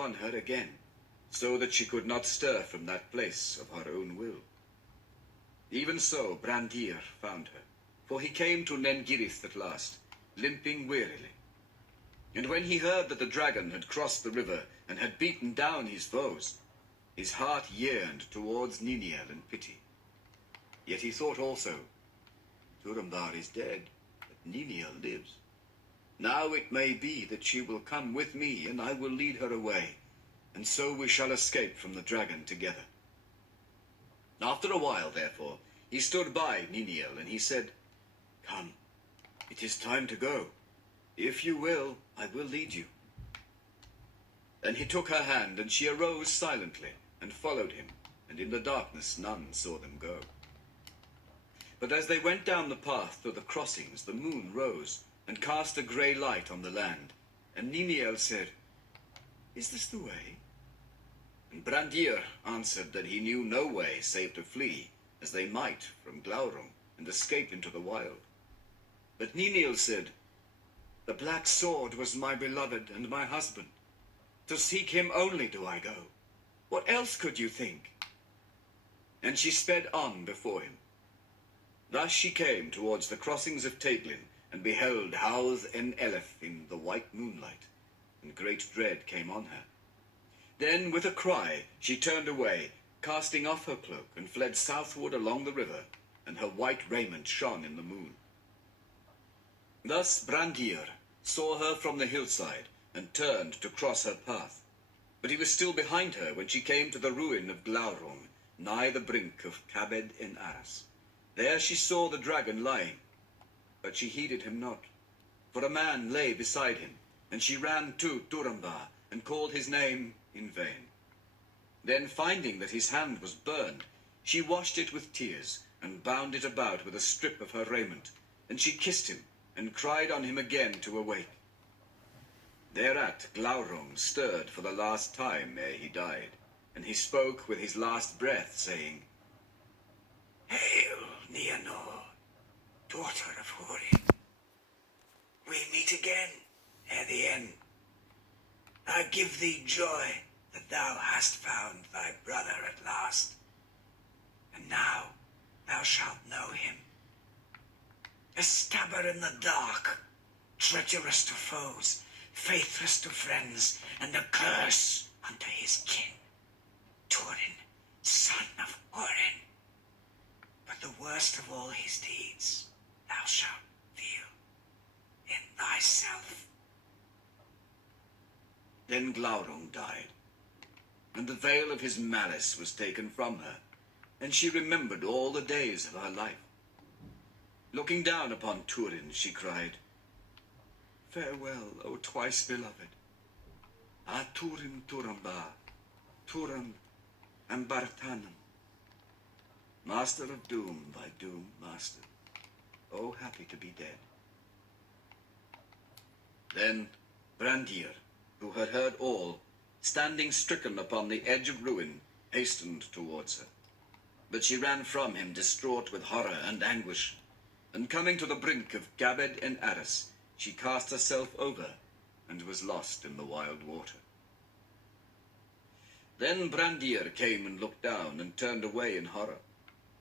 upon her again, so that she could not stir from that place of her own will. Even so Brandir found her, for he came to Nengirith at last, limping wearily. And when he heard that the dragon had crossed the river and had beaten down his foes, his heart yearned towards Niniel in pity. Yet he thought also, Turambar is dead, but Niniel lives. Now it may be that she will come with me, and I will lead her away, and so we shall escape from the dragon together. After a while, therefore, he stood by Niniel, and he said, Come, it is time to go. If you will, I will lead you. Then he took her hand, and she arose silently, and followed him, and in the darkness none saw them go. But as they went down the path through the crossings, the moon rose, and cast a grey light on the land, and Niniel said, Is this the way? And Brandir answered that he knew no way save to flee, as they might, from Glaurung, and escape into the wild. But Niniel said, The black sword was my beloved and my husband. To seek him only do I go. What else could you think? And she sped on before him. Thus she came towards the crossings of Teiglin, and beheld Howth en Eleth in the white moonlight, and great dread came on her. Then with a cry she turned away, casting off her cloak, and fled southward along the river, and her white raiment shone in the moon. Thus Brandir saw her from the hillside, and turned to cross her path. But he was still behind her when she came to the ruin of Glaurung, nigh the brink of Cabed en Aras. There she saw the dragon lying, but she heeded him not, for a man lay beside him, and she ran to Turambar, and called his name in vain. Then finding that his hand was burned, she washed it with tears, and bound it about with a strip of her raiment, and she kissed him, and cried on him again to awake. Thereat Glaurung stirred for the last time ere he died, and he spoke with his last breath, saying, Hail, Nienor, daughter of Húrin. We meet again ere the end. I give thee joy that thou hast found thy brother at last, and now thou shalt know him. A stabber in the dark, treacherous to foes, faithless to friends, and a curse unto his kin. Turin, son of Húrin. But the worst of all his deeds thou shalt feel in thyself. Then Glaurung died, and the veil of his malice was taken from her, and she remembered all the days of her life. Looking down upon Turin, she cried, Farewell, O twice beloved. A Turin Turambar, Turam and Bartanum. Master of doom by doom master, oh happy to be dead. Then Brandir, who had heard all, standing stricken upon the edge of ruin, hastened towards her. But she ran from him, distraught with horror and anguish, and coming to the brink of Cabed en Aras, she cast herself over, and was lost in the wild water. Then Brandir came and looked down, and turned away in horror.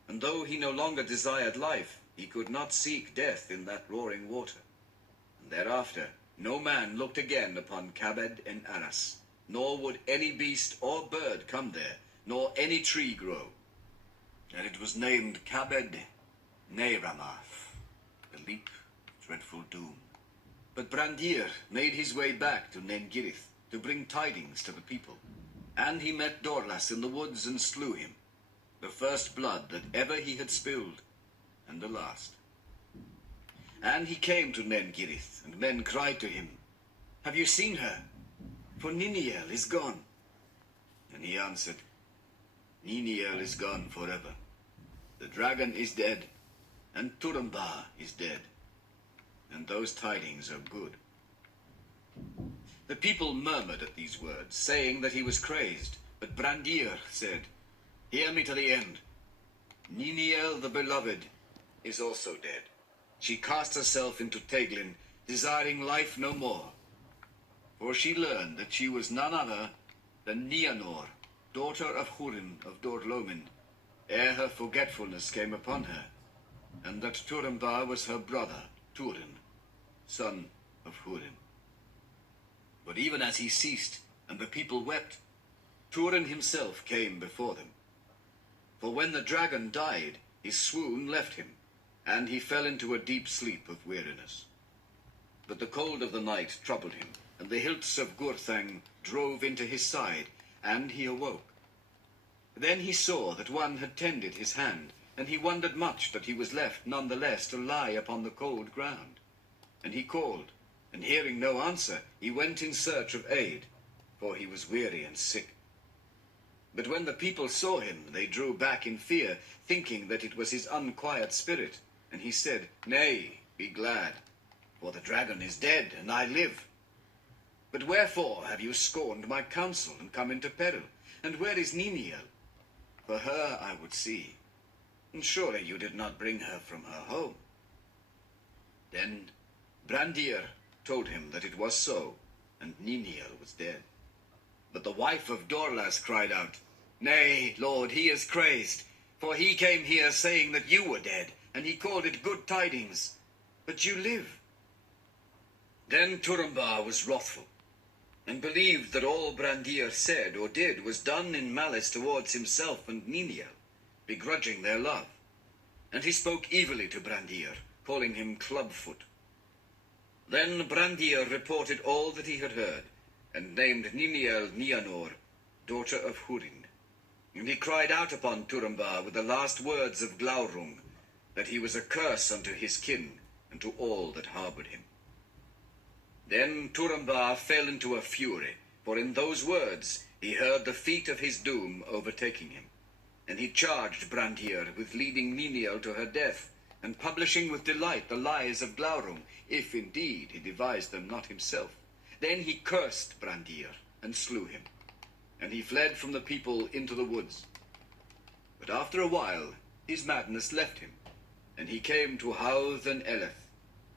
And though he no longer desired life, he could not seek death in that roaring water. And thereafter no man looked again upon Cabed en Aras, nor would any beast or bird come there, nor any tree grow. And it was named Cabed Neiramath, the leap of dreadful doom. But Brandir made his way back to Nengirith to bring tidings to the people. And he met Dorlas in the woods and slew him, the first blood that ever he had spilled, and the last. And he came to Nengirith, and men cried to him, Have you seen her? For Niniel is gone. And he answered, Niniel is gone forever. The dragon is dead, and Turambar is dead, and those tidings are good. The people murmured at these words, saying that he was crazed, but Brandir said, Hear me to the end. Niniel the beloved is also dead. She cast herself into Teiglin, desiring life no more. For she learned that she was none other than Nianor, daughter of Hurin of Dorlomin, ere her forgetfulness came upon her, and that Turambar was her brother, Turin, son of Hurin. But even as he ceased, and the people wept, Turin himself came before them. For when the dragon died, his swoon left him, and he fell into a deep sleep of weariness. But the cold of the night troubled him, and the hilts of Gurthang drove into his side, and he awoke. Then he saw that one had tended his hand, and he wondered much that he was left none the less to lie upon the cold ground. And he called, and hearing no answer, he went in search of aid, for he was weary and sick. But when the people saw him, they drew back in fear, thinking that it was his unquiet spirit. And he said, Nay, be glad, for the dragon is dead, and I live. But wherefore have you scorned my counsel, and come into peril? And where is Niniel? For her I would see, and surely you did not bring her from her home. Then Brandir told him that it was so, and Niniel was dead. But the wife of Dorlas cried out, Nay, Lord, he is crazed, for he came here saying that you were dead, and he called it good tidings, but you live. Then Turambar was wrathful, and believed that all Brandir said or did was done in malice towards himself and Niniel, begrudging their love. And he spoke evilly to Brandir, calling him Clubfoot. Then Brandir reported all that he had heard, and named Niniel Nianor, daughter of Hurin. And he cried out upon Turambar with the last words of Glaurung, that he was a curse unto his kin, and to all that harboured him. Then Turambar fell into a fury, for in those words he heard the feet of his doom overtaking him. And he charged Brandir with leading Niniel to her death, and publishing with delight the lies of Glaurung, if indeed he devised them not himself. Then he cursed Brandir, and slew him. And he fled from the people into the woods. But after a while his madness left him, and he came to Howth and Eleth,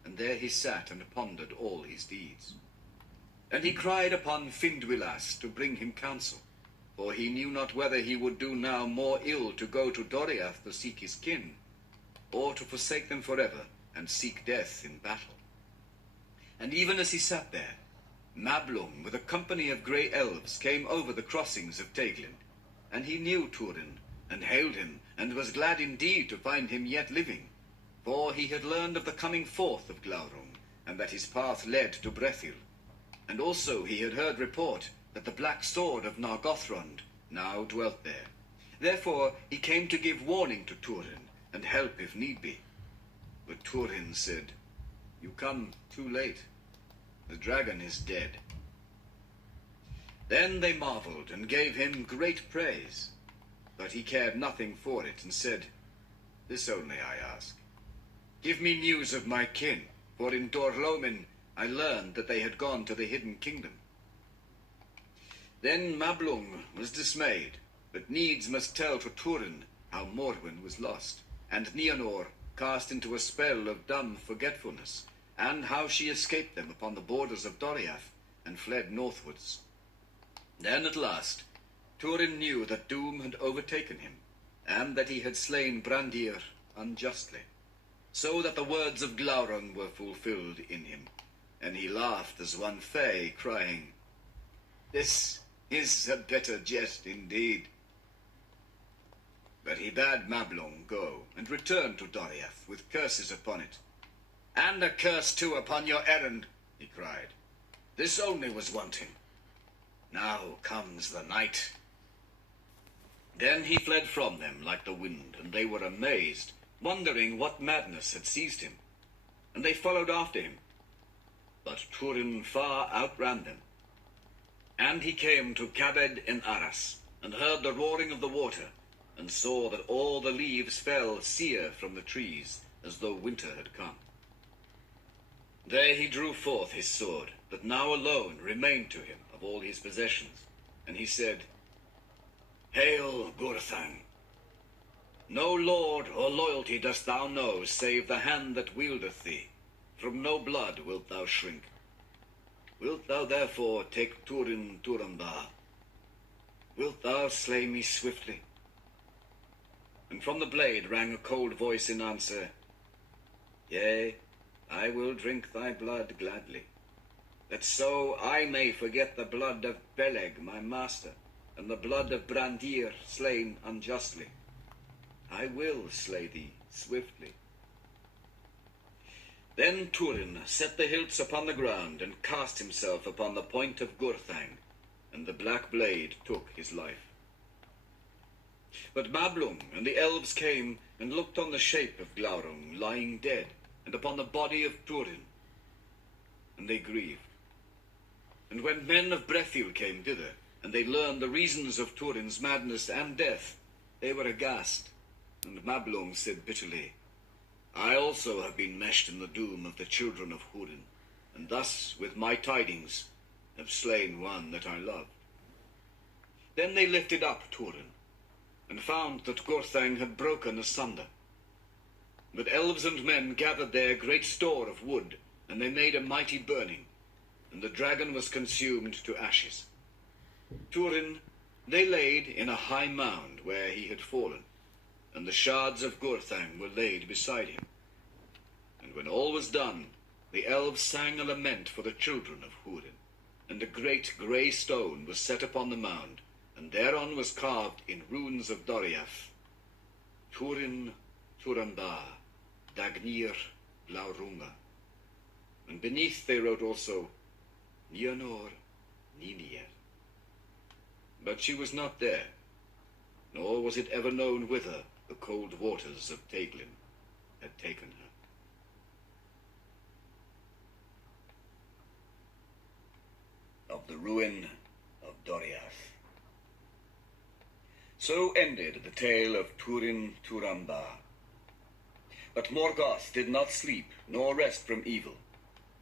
and there he sat and pondered all his deeds. And he cried upon Findwilas to bring him counsel, for he knew not whether he would do now more ill to go to Doriath to seek his kin, or to forsake them forever, and seek death in battle. And even as he sat there, Mablung with a company of grey elves came over the crossings of Teglin, and he knew Turin, and hailed him, and was glad indeed to find him yet living, for he had learned of the coming forth of Glaurung, and that his path led to Brethil. And also he had heard report that the black sword of Nargothrond now dwelt there. Therefore he came to give warning to Turin, and help if need be. But Turin said, You come too late. The dragon is dead. Then they marveled, and gave him great praise. But he cared nothing for it, and said, This only I ask. Give me news of my kin, for in Dorlomin I learned that they had gone to the hidden kingdom. Then Mablung was dismayed, but needs must tell to Turin how Morwen was lost, and Nianor cast into a spell of dumb forgetfulness, and how she escaped them upon the borders of Doriath, and fled northwards. Then at last Turin knew that doom had overtaken him, and that he had slain Brandir unjustly, so that the words of Glaurung were fulfilled in him, and he laughed as one fey, crying, This is a better jest indeed. But he bade Mablung go, and return to Doriath with curses upon it. And a curse too upon your errand, he cried. This only was wanting. Now comes the night. Then he fled from them like the wind, and they were amazed, wondering what madness had seized him. And they followed after him. But Turin far outran them. And he came to Cabed in Arras, and heard the roaring of the water, and saw that all the leaves fell sere from the trees, as though winter had come. There he drew forth his sword, that now alone remained to him of all his possessions, and he said, Hail, Gurthang! No lord or loyalty dost thou know, save the hand that wieldeth thee. From no blood wilt thou shrink. Wilt thou therefore take Turin Turambar? wilt thou slay me swiftly? And from the blade rang a cold voice in answer, Yea, I will drink thy blood gladly, that so I may forget the blood of Beleg my master, and the blood of Brandir slain unjustly. I will slay thee swiftly. Then Turin set the hilts upon the ground, and cast himself upon the point of Gurthang, and the black blade took his life. But Mablung and the elves came and looked on the shape of Glaurung lying dead, and upon the body of Turin, and they grieved. And when men of Brethil came thither, and they learned the reasons of Turin's madness and death, they were aghast, and Mablung said bitterly, I also have been meshed in the doom of the children of Húrin, and thus, with my tidings, have slain one that I loved. Then they lifted up Turin, and found that Gurthang had broken asunder. But elves and men gathered there great store of wood, and they made a mighty burning, and the dragon was consumed to ashes. Turin they laid in a high mound where he had fallen, and the shards of Gurthang were laid beside him. And when all was done, the elves sang a lament for the children of Húrin, and a great grey stone was set upon the mound, and thereon was carved in runes of Doriath, Turin Turamba, Dagnir Blaurunga. And beneath they wrote also, Nianor Ninier. But she was not there, nor was it ever known whither the cold waters of Teglin had taken her. Of the ruin of Doriath. So ended the tale of Turin Turamba. But Morgoth did not sleep nor rest from evil,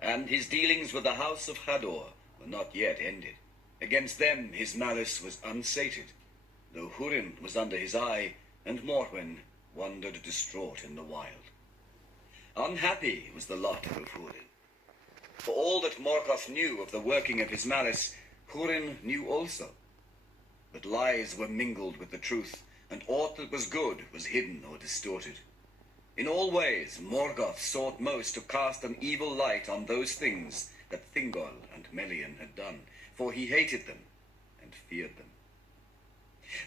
and his dealings with the house of Hador were not yet ended. Against them his malice was unsated, though Húrin was under his eye, and Morwen wandered distraught in the wild. Unhappy was the lot of Húrin. For all that Morgoth knew of the working of his malice, Húrin knew also. But lies were mingled with the truth, and aught that was good was hidden or distorted. In all ways, Morgoth sought most to cast an evil light on those things that Thingol and Melian had done, for he hated them and feared them.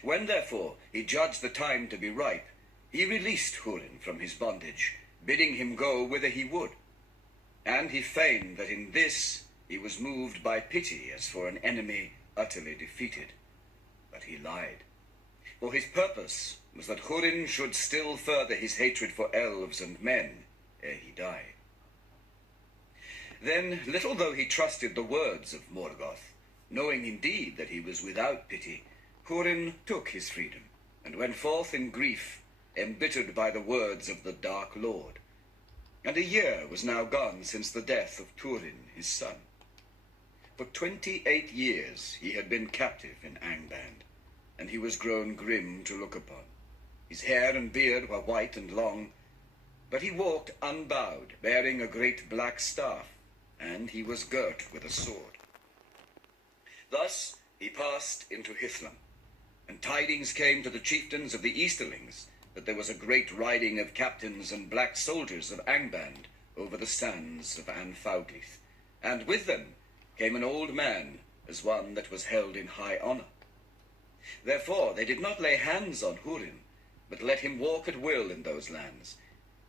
When, therefore, he judged the time to be ripe, he released Húrin from his bondage, bidding him go whither he would. And he feigned that in this he was moved by pity as for an enemy utterly defeated. But he lied. For his purpose was that Húrin should still further his hatred for elves and men ere he died. Then, little though he trusted the words of Morgoth, knowing indeed that he was without pity, Húrin took his freedom, and went forth in grief, embittered by the words of the Dark Lord. And a year was now gone since the death of Turin, his son. For 28 years he had been captive in Angband, and he was grown grim to look upon. His hair and beard were white and long, but he walked unbowed, bearing a great black staff, and he was girt with a sword. Thus he passed into Hithlum, and tidings came to the chieftains of the Easterlings that there was a great riding of captains and black soldiers of Angband over the sands of Anfauglith, and with them came an old man as one that was held in high honor. Therefore they did not lay hands on Húrin, but let him walk at will in those lands,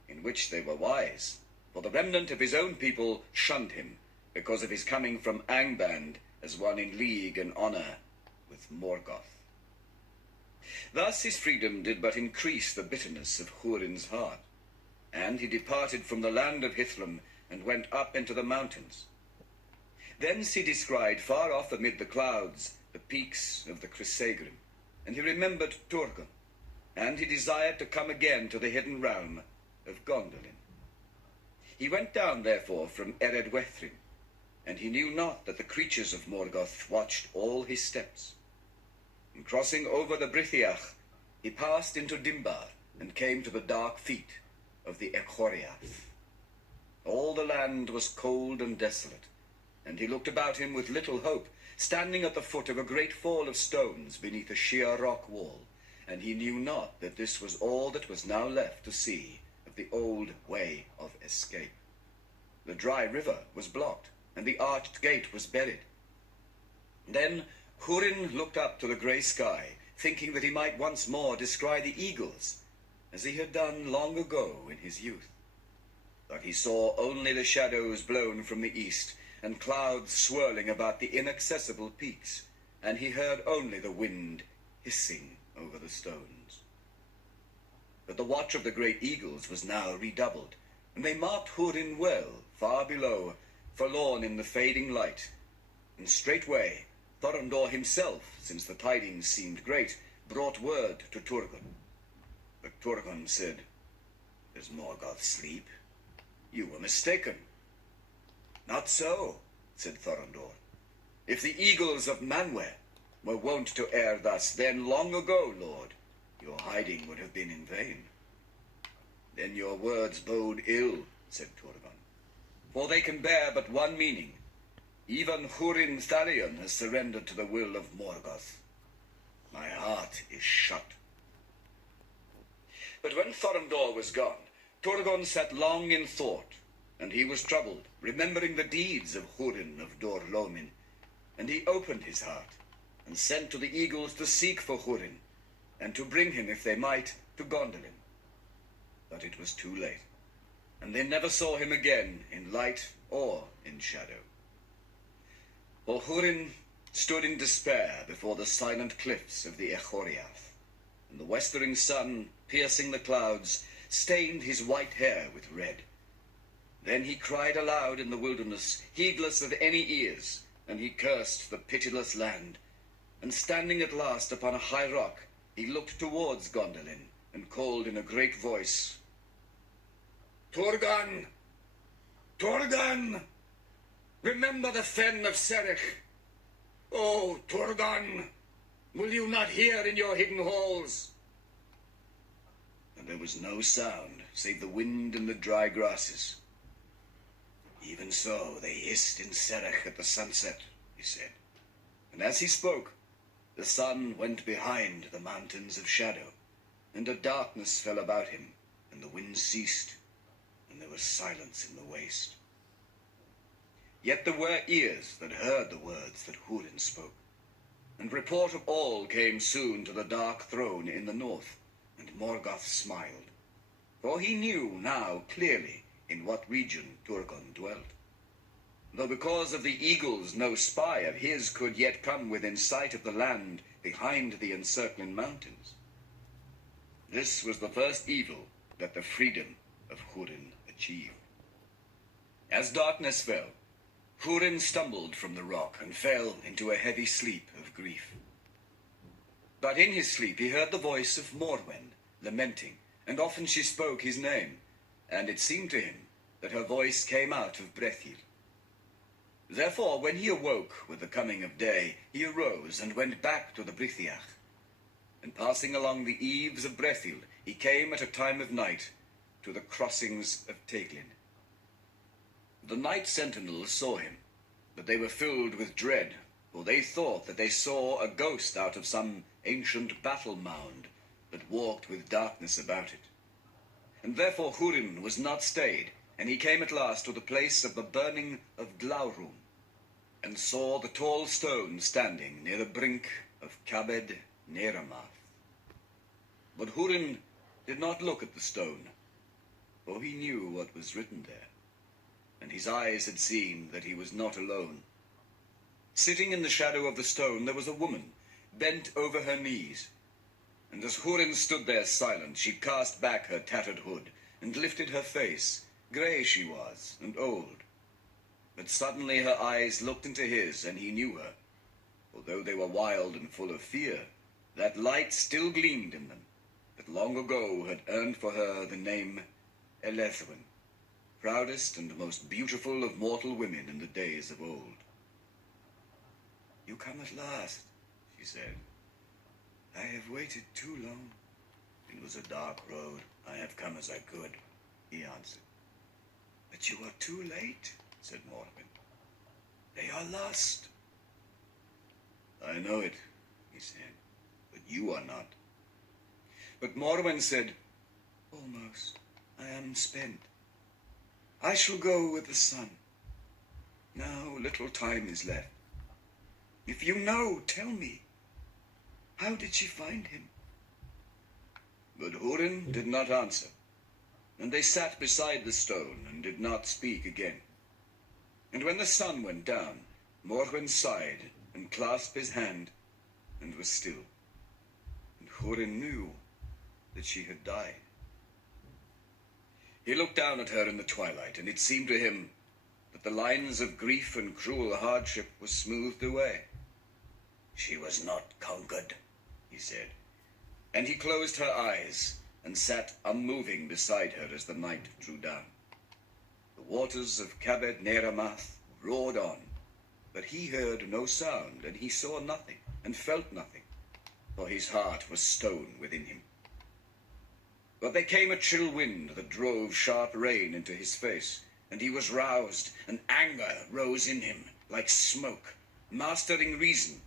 in which they were wise, for the remnant of his own people shunned him, because of his coming from Angband as one in league and honor with Morgoth. Thus his freedom did but increase the bitterness of Húrin's heart, and he departed from the land of Hithlum and went up into the mountains. Thence he descried far off amid the clouds the peaks of the Crisegrim, and he remembered Turgon, and he desired to come again to the hidden realm of Gondolin. He went down therefore from Eredwethrin, and he knew not that the creatures of Morgoth watched all his steps. And crossing over the Brithiach, he passed into Dimbar, and came to the dark feet of the Echoriath. All the land was cold and desolate, and he looked about him with little hope, standing at the foot of a great fall of stones beneath a sheer rock wall, and he knew not that this was all that was now left to see of the old way of escape. The dry river was blocked, and the arched gate was buried. Then Húrin looked up to the grey sky, thinking that he might once more descry the eagles, as he had done long ago in his youth. But he saw only the shadows blown from the east, and clouds swirling about the inaccessible peaks, and he heard only the wind hissing over the stones. But the watch of the great eagles was now redoubled, and they marked Húrin well, far below, forlorn in the fading light. And straightway Thorondor himself, since the tidings seemed great, brought word to Turgon. But Turgon said, "Does Morgoth sleep? You were mistaken." "Not so," said Thorondor. "If the eagles of Manwë were wont to err thus, then long ago, Lord, your hiding would have been in vain." "Then your words bode ill," said Turgon, "for they can bear but one meaning. Even Húrin Thalion has surrendered to the will of Morgoth. My heart is shut." But when Thorondor was gone, Turgon sat long in thought, and he was troubled, remembering the deeds of Húrin of Dor-Lómin, and he opened his heart, and sent to the eagles to seek for Húrin, and to bring him, if they might, to Gondolin. But it was too late, and they never saw him again in light or in shadow. For Húrin stood in despair before the silent cliffs of the Echoriath, and the westering sun, piercing the clouds, stained his white hair with red. Then he cried aloud in the wilderness, heedless of any ears, and he cursed the pitiless land. And standing at last upon a high rock, he looked towards Gondolin, and called in a great voice, "Turgon! Turgon! Remember the fen of Serech! Oh, Turgon! Will you not hear in your hidden halls?" And there was no sound, save the wind and the dry grasses. "Even so they hissed in Serech at the sunset," he said. And as he spoke, the sun went behind the mountains of shadow, and a darkness fell about him, and the wind ceased, and there was silence in the waste. Yet there were ears that heard the words that Húrin spoke, and report of all came soon to the dark throne in the north, and Morgoth smiled, for he knew now clearly in what region Turgon dwelt, though because of the eagles no spy of his could yet come within sight of the land behind the encircling mountains. This was the first evil that the freedom of Húrin achieved. As darkness fell, Húrin stumbled from the rock and fell into a heavy sleep of grief. But in his sleep he heard the voice of Morwen lamenting, and often she spoke his name, and it seemed to him that her voice came out of Brethil. Therefore, when he awoke with the coming of day, he arose and went back to the Brithiach. And passing along the eaves of Brethil, he came at a time of night to the crossings of Teglin. The night sentinels saw him, but they were filled with dread, for they thought that they saw a ghost out of some ancient battle mound that walked with darkness about it. And therefore Húrin was not stayed, and he came at last to the place of the burning of Glaurung, and saw the tall stone standing near the brink of Cabed Neramath. But Húrin did not look at the stone, for he knew what was written there, and his eyes had seen that he was not alone. Sitting in the shadow of the stone there was a woman, bent over her knees, and as Húrin stood there silent, she cast back her tattered hood, and lifted her face. Grey she was, and old. But suddenly her eyes looked into his, and he knew her. Although they were wild and full of fear, that light still gleamed in them, that long ago had earned for her the name Elethwin, proudest and most beautiful of mortal women in the days of old. "You come at last," she said. "I have waited too long." "It was a dark road. I have come as I could," he answered. "But you are too late," said Morwen. "They are lost." I know it, he said, but you are not. But Morwen said, almost. I am spent. I shall go with the sun. Now little time is left. If you know, tell me. How did she find him? But Hurin did not answer, and they sat beside the stone and did not speak again. And when the sun went down, Morwen sighed and clasped his hand and was still. And Hurin knew that she had died. He looked down at her in the twilight, and it seemed to him that the lines of grief and cruel hardship were smoothed away. She was not conquered, he said, and he closed her eyes and sat unmoving beside her as the night drew down. The waters of Cabed Neramath roared on, but he heard no sound, and he saw nothing and felt nothing, for his heart was stone within him. But there came a chill wind that drove sharp rain into his face, and he was roused, and anger rose in him like smoke, mastering reason,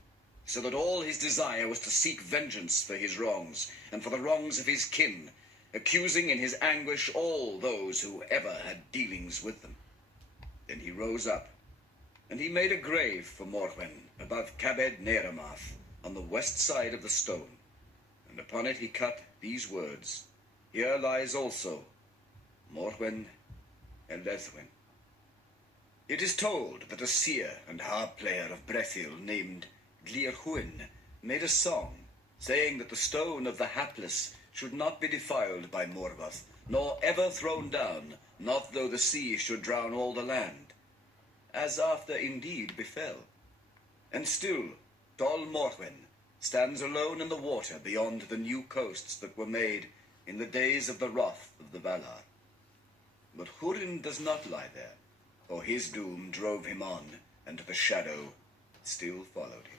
so that all his desire was to seek vengeance for his wrongs, and for the wrongs of his kin, accusing in his anguish all those who ever had dealings with them. Then he rose up, and he made a grave for Morwen above Cabed Neramath, on the west side of the stone, and upon it he cut these words, Here lies also Morwen Elethwen. It is told that a seer and harp player of Brethil named Glirhuin made a song, saying that the stone of the hapless should not be defiled by Morgoth, nor ever thrown down, not though the sea should drown all the land, as after indeed befell. And still tall Morwen stands alone in the water beyond the new coasts that were made in the days of the wrath of the Valar. But Hurin does not lie there, for his doom drove him on, and the shadow still followed him.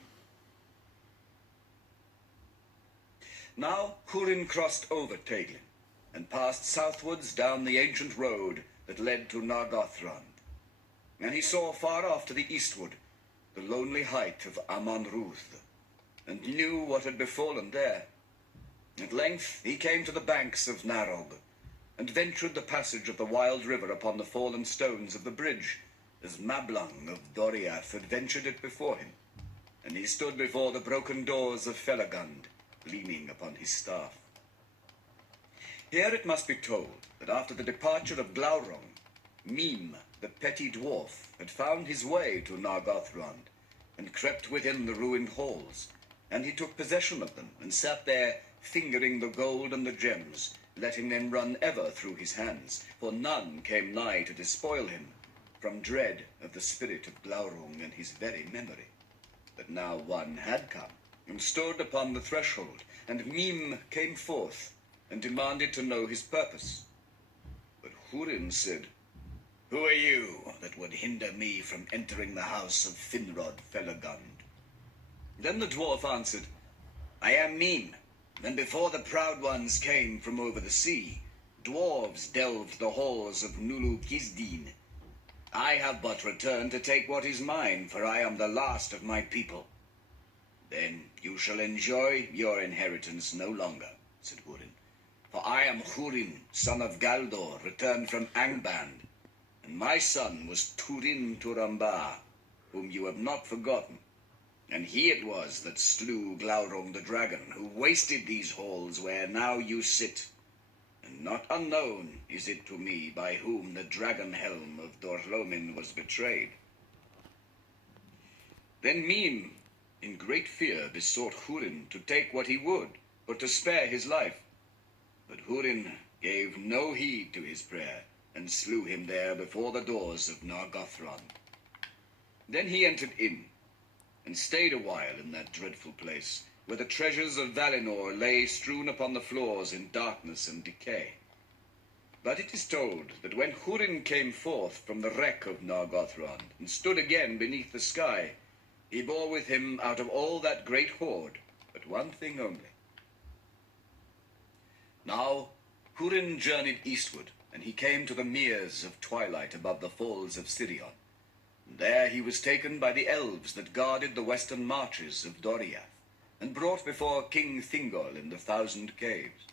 Now Hurin crossed over Teglin, and passed southwards down the ancient road that led to Nargothrond. And he saw far off to the eastward the lonely height of Amon-Ruth, and knew what had befallen there. At length he came to the banks of Narog, and ventured the passage of the wild river upon the fallen stones of the bridge, as Mablung of Doriath had ventured it before him. And he stood before the broken doors of Felagund, leaning upon his staff. Here it must be told that after the departure of Glaurung, Mime, the petty dwarf, had found his way to Nargothrond, and crept within the ruined halls, and he took possession of them, and sat there fingering the gold and the gems, letting them run ever through his hands, for none came nigh to despoil him, from dread of the spirit of Glaurung and his very memory. But now one had come, and stood upon the threshold, and Mime came forth, and demanded to know his purpose. But Hurin said, Who are you that would hinder me from entering the house of Finrod Felagund? Then the dwarf answered, I am Mime, and before the proud ones came from over the sea, dwarves delved the halls of Nulu Gizdin. I have but returned to take what is mine, for I am the last of my people. Then you shall enjoy your inheritance no longer, said Hurin, for I am Hurin, son of Galdor, returned from Angband, and my son was Turin Turamba, whom you have not forgotten. And he it was that slew Glaurung the dragon, who wasted these halls where now you sit. And not unknown is it to me by whom the dragon helm of Dorlomin was betrayed. Then Mime, in great fear, besought Hurin to take what he would, or to spare his life. But Hurin gave no heed to his prayer, and slew him there before the doors of Nargothrond. Then he entered in, and stayed a while in that dreadful place, where the treasures of Valinor lay strewn upon the floors in darkness and decay. But it is told that when Hurin came forth from the wreck of Nargothrond, and stood again beneath the sky, he bore with him out of all that great hoard but one thing only. Now Hurin journeyed eastward, and he came to the meres of twilight above the falls of Sirion. There he was taken by the elves that guarded the western marches of Doriath, and brought before King Thingol in the 1,000 Caves.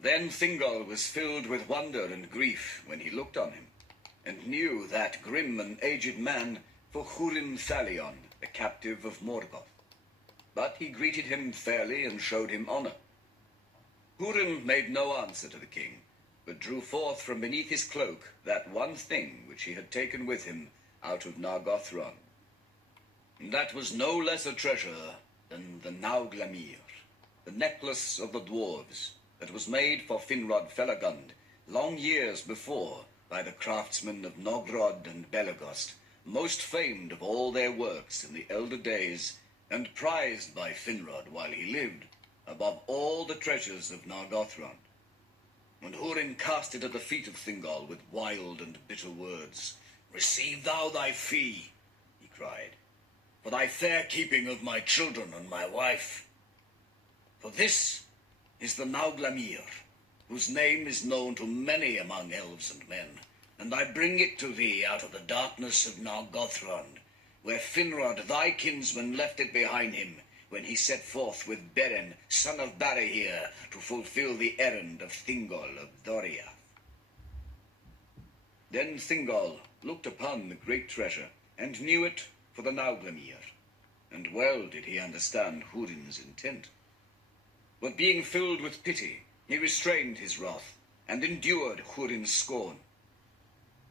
Then Thingol was filled with wonder and grief when he looked on him, and knew that grim and aged man for Hurin Thalion, the captive of Morgoth. But he greeted him fairly and showed him honor. Hurin made no answer to the king, but drew forth from beneath his cloak that one thing which he had taken with him out of Nargothrond. And that was no less a treasure than the Nauglamir, the necklace of the dwarves, that was made for Finrod Felagund long years before by the craftsmen of Nogrod and Belegost, most famed of all their works in the elder days, and prized by Finrod while he lived above all the treasures of Nargothrond. And Hurin cast it at the feet of Thingol with wild and bitter words. "Receive thou thy fee," he cried, "for thy fair keeping of my children and my wife. For this is the Nauglamir, whose name is known to many among elves and men, and I bring it to thee out of the darkness of Nargothrond, where Finrod thy kinsman left it behind him when he set forth with Beren, son of Barahir, to fulfill the errand of Thingol of Doriath." Then Thingol looked upon the great treasure, and knew it for the Nauglamir, and well did he understand Hurin's intent. But being filled with pity, he restrained his wrath, and endured Hurin's scorn.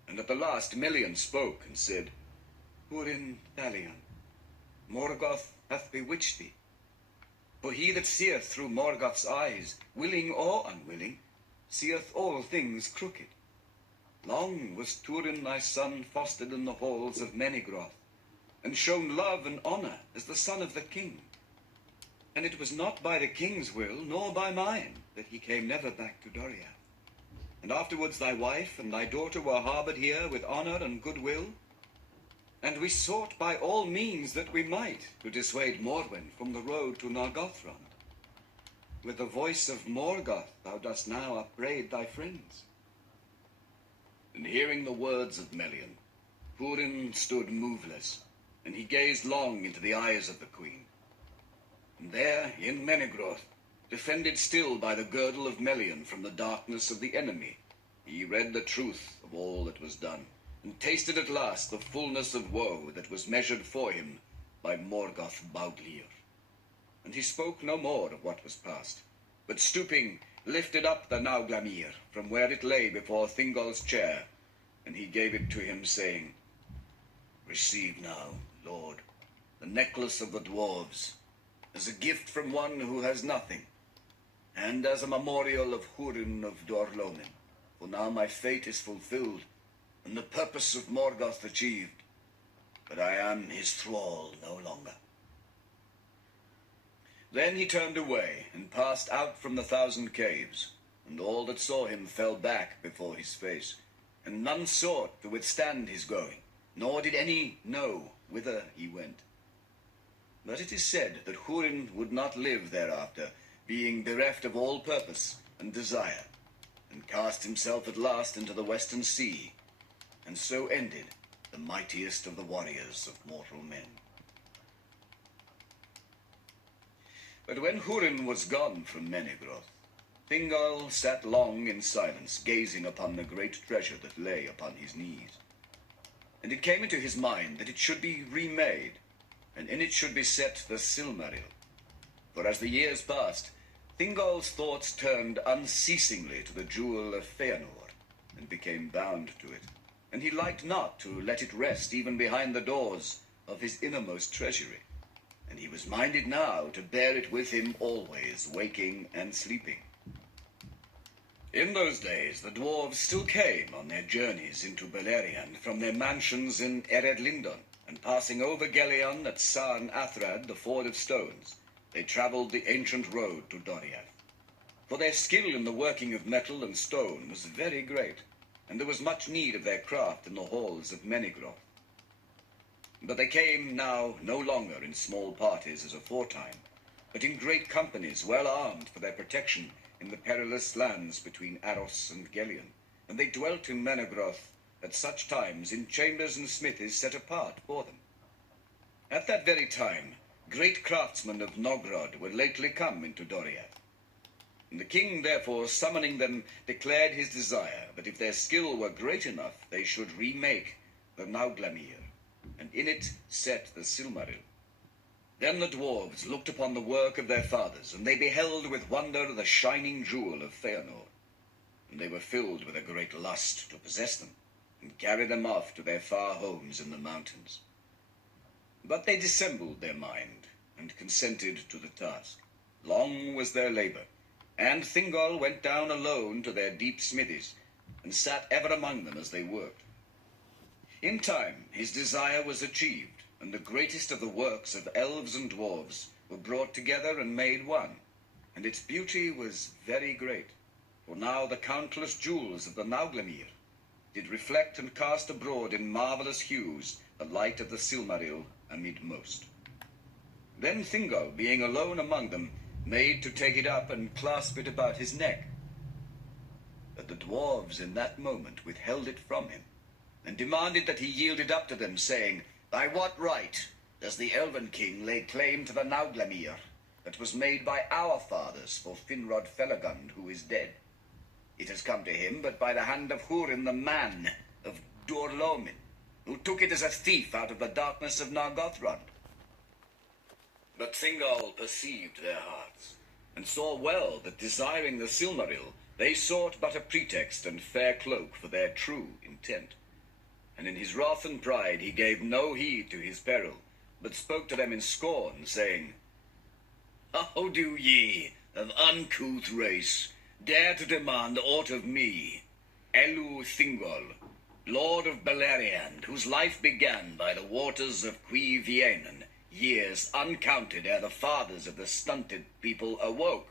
And at the last Melian spoke, and said, "Hurin Thalion, Morgoth hath bewitched thee. For he that seeth through Morgoth's eyes, willing or unwilling, seeth all things crooked. Long was Turin thy son fostered in the halls of Menegroth, and shown love and honor as the son of the king. And it was not by the king's will, nor by mine, that he came never back to Doriath. And afterwards thy wife and thy daughter were harbored here with honor and goodwill. And we sought by all means that we might to dissuade Morwen from the road to Nargothrond. With the voice of Morgoth thou dost now upbraid thy friends." And hearing the words of Melian, Hurin stood moveless, and he gazed long into the eyes of the queen. And there, in Menegroth, defended still by the girdle of Melian from the darkness of the enemy, he read the truth of all that was done, and tasted at last the fullness of woe that was measured for him by Morgoth Bauglir. And he spoke no more of what was past, but stooping, lifted up the Nauglamir from where it lay before Thingol's chair, and he gave it to him, saying, "Receive now, Lord, the necklace of the dwarves, as a gift from one who has nothing, and as a memorial of Hurin of Dorlomin, for now my fate is fulfilled, and the purpose of Morgoth achieved, but I am his thrall no longer." Then he turned away, and passed out from the 1,000 Caves, and all that saw him fell back before his face, and none sought to withstand his going, nor did any know whither he went. But it is said that Hurin would not live thereafter, being bereft of all purpose and desire, and cast himself at last into the western sea, and so ended the mightiest of the warriors of mortal men. But when Hurin was gone from Menegroth, Thingol sat long in silence, gazing upon the great treasure that lay upon his knees. And it came into his mind that it should be remade, and in it should be set the Silmaril. For as the years passed, Thingol's thoughts turned unceasingly to the jewel of Feanor, and became bound to it, and he liked not to let it rest even behind the doors of his innermost treasury, and he was minded now to bear it with him always, waking and sleeping. In those days the dwarves still came on their journeys into Beleriand from their mansions in Ered Lindon, and passing over Gelion at Sarn Athrad, the Ford of Stones, they travelled the ancient road to Doriath. For their skill in the working of metal and stone was very great, and there was much need of their craft in the halls of Menegroth. But they came now no longer in small parties as aforetime, but in great companies, well armed for their protection in the perilous lands between Aros and Gelion, and they dwelt in Menegroth at such times in chambers and smithies set apart for them. At that very time, great craftsmen of Nogrod were lately come into Doriath. And the king, therefore, summoning them, declared his desire that if their skill were great enough, they should remake the Nauglamir, and in it set the Silmaril. Then the dwarves looked upon the work of their fathers, and they beheld with wonder the shining jewel of Feanor. And they were filled with a great lust to possess them, and carry them off to their far homes in the mountains. But they dissembled their mind, and consented to the task. Long was their labor, and Thingol went down alone to their deep smithies, and sat ever among them as they worked. In time his desire was achieved, and the greatest of the works of elves and dwarves were brought together and made one, and its beauty was very great. For now the countless jewels of the Nauglamir did reflect and cast abroad in marvelous hues the light of the Silmaril amid most. Then Thingol, being alone among them, made to take it up and clasp it about his neck. But the dwarves in that moment withheld it from him, and demanded that he yield it up to them, saying, "By what right does the Elven King lay claim to the Nauglamir that was made by our fathers for Finrod Felagund, who is dead? It has come to him but by the hand of Hurin the man of Dorlomin, who took it as a thief out of the darkness of Nargothrond." But Thingol perceived their hearts, and saw well that, desiring the Silmaril, they sought but a pretext and fair cloak for their true intent. And in his wrath and pride he gave no heed to his peril, but spoke to them in scorn, saying, "How do ye, of uncouth race, dare to demand aught of me, Elu Thingol, Lord of Beleriand, whose life began by the waters of Qui Vienan, years uncounted ere the fathers of the stunted people awoke?"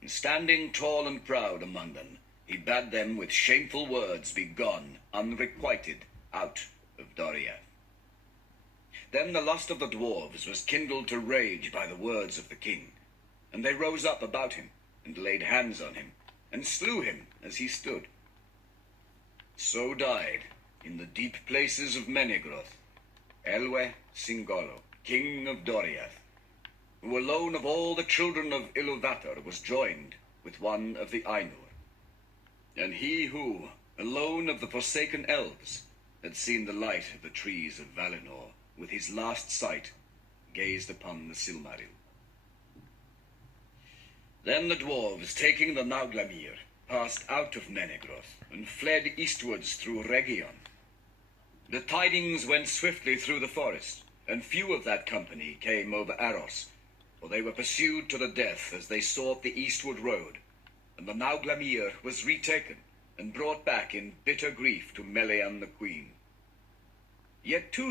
And standing tall and proud among them, he bade them with shameful words be gone, unrequited, out of Doriath. Then the lust of the dwarves was kindled to rage by the words of the king, and they rose up about him, and laid hands on him, and slew him as he stood. So died, in the deep places of Menegroth, Elwe Singolo, king of Doriath, who alone of all the children of Iluvatar was joined with one of the Ainur, and he who, alone of the forsaken elves, had seen the light of the trees of Valinor, with his last sight gazed upon the Silmaril. Then the dwarves, taking the Nauglamir, passed out of Menegroth, and fled eastwards through Region. The tidings went swiftly through the forest, and few of that company came over Aros, for they were pursued to the death as they sought the eastward road, and the Nauglamir was retaken and brought back in bitter grief to Melian the queen. Yet two